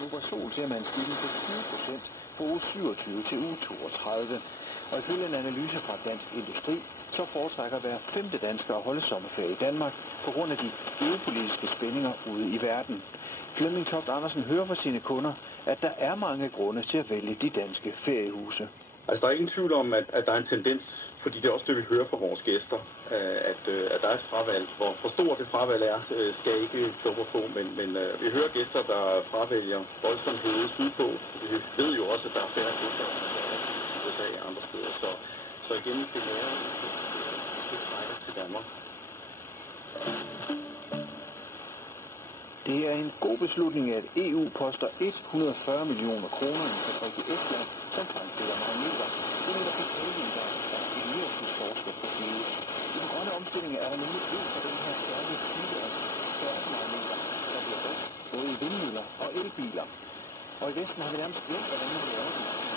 Novarsol ser man en stigning på 20% fra uge 27 til uge 32. Og ifølge en analyse fra Dansk Industri, så foretrækker hver 5. dansker at holde sommerferie i Danmark på grund af de geopolitiske spændinger ude i verden. Flemming Toft Andersen hører fra sine kunder, at der er mange grunde til at vælge de danske feriehuse. Altså, der er ingen tvivl om, at der er en tendens, fordi det er også det, vi hører fra vores gæster, at der er et fravalg. Hvor stort det fravalg er, skal jeg ikke kloge på, men vi hører gæster, der fravælger voldsomt høje sydpå. Vi ved jo også, at der er færre gæster i USA og andre steder. Så igen, det er til Danmark. Det er en god beslutning, at EU poster 140 millioner kroner i en fabrik i Estland, som fremstiller magneter. Det er der betalingen, der er innovationsforsker på EU's. I den grønne omstilling er der nemlig brug for den her særlige type af skærmagneter, der bliver brugt både i vindmøller og elbiler. Og i Vesten har vi nærmest glemt, hvordan man laver dem.